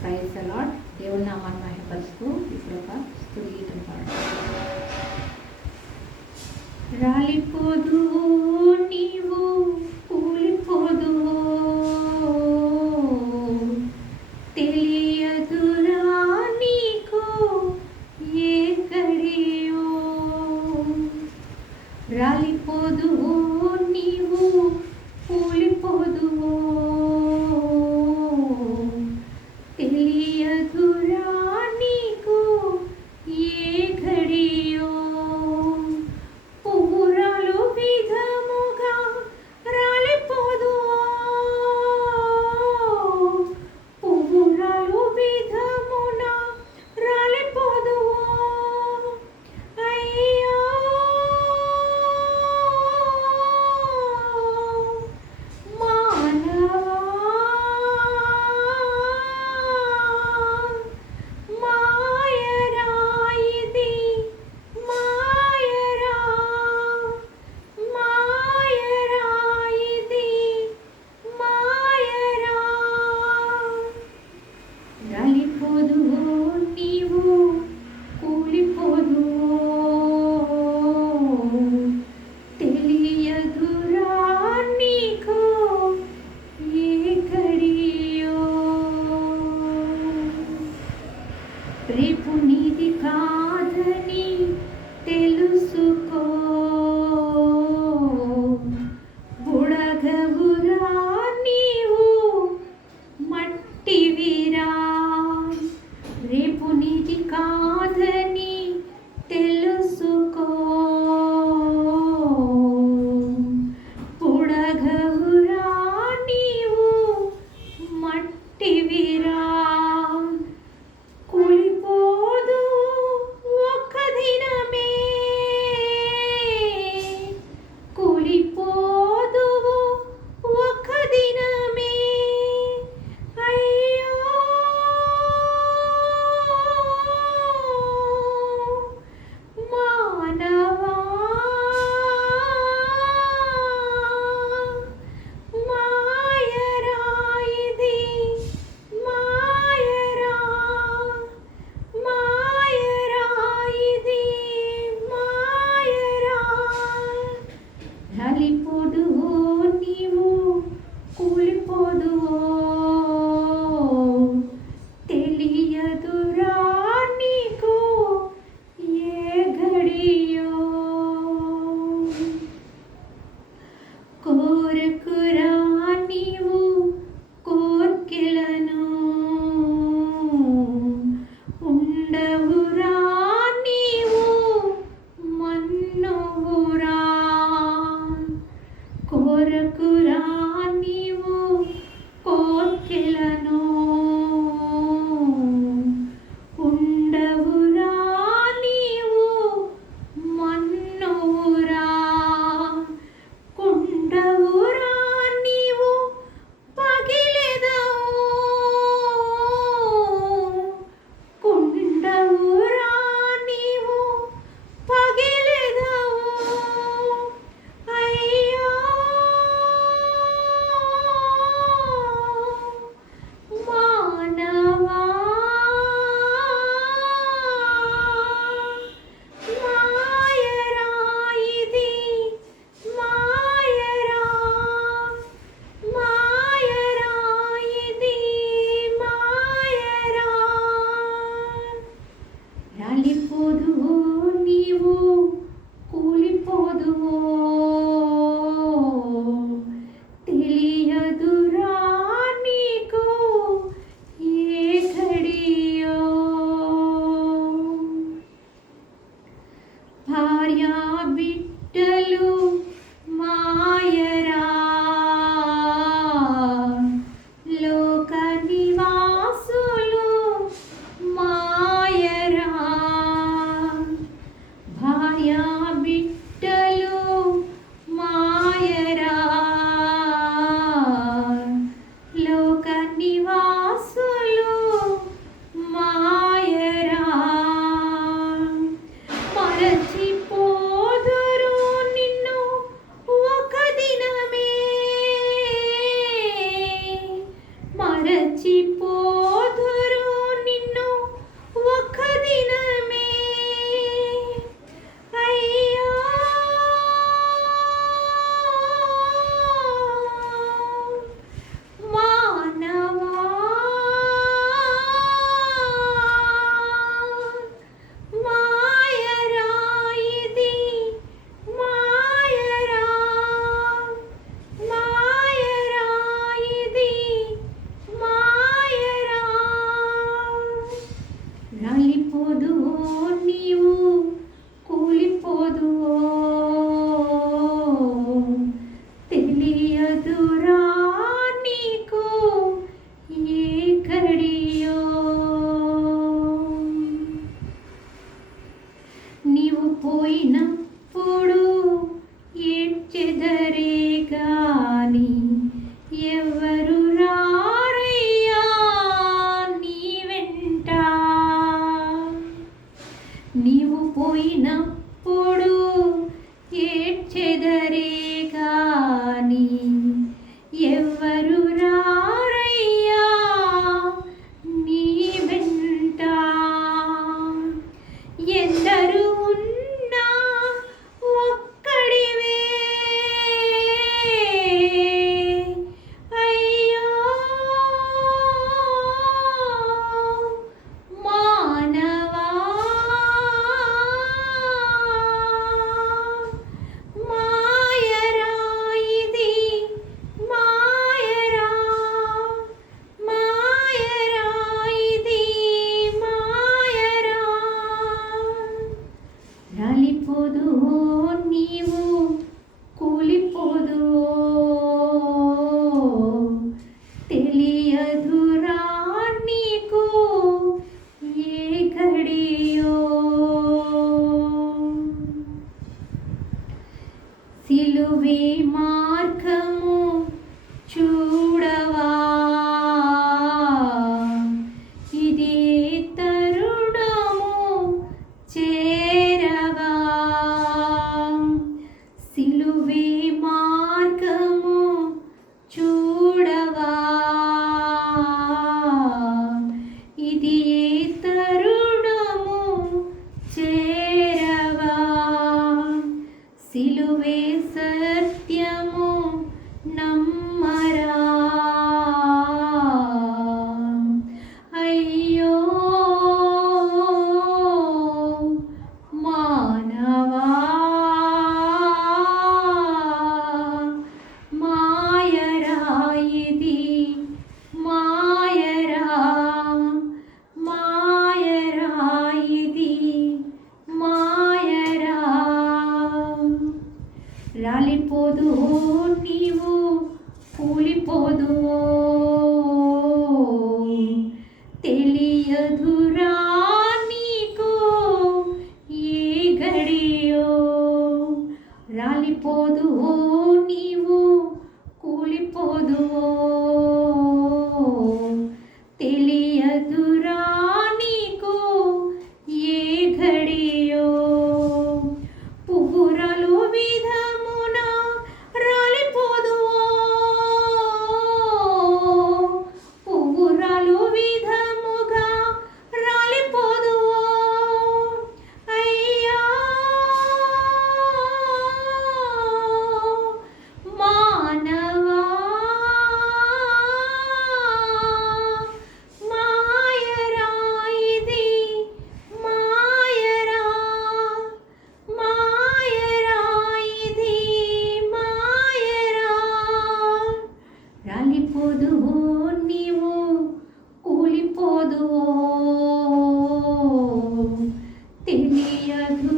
Praise అలాడ్ దేవుని నామాన్ని మహిపరుస్తూ ఇప్పుడు ఒక స్థుతి గీతం పాడు రాలిపోదు నీవు కూలిపోదువు రేపు నీది కాదని తెలుసుకో. బుడగవురా నీవు మట్టివిరా రేపు నీది కాదని Oh. రాలిపోదు నీవు కూలిపోదు. తెలియదురా నీకు ఏ గడియో. రాలిపోదు నీవు కూలిపోదు. Yeah,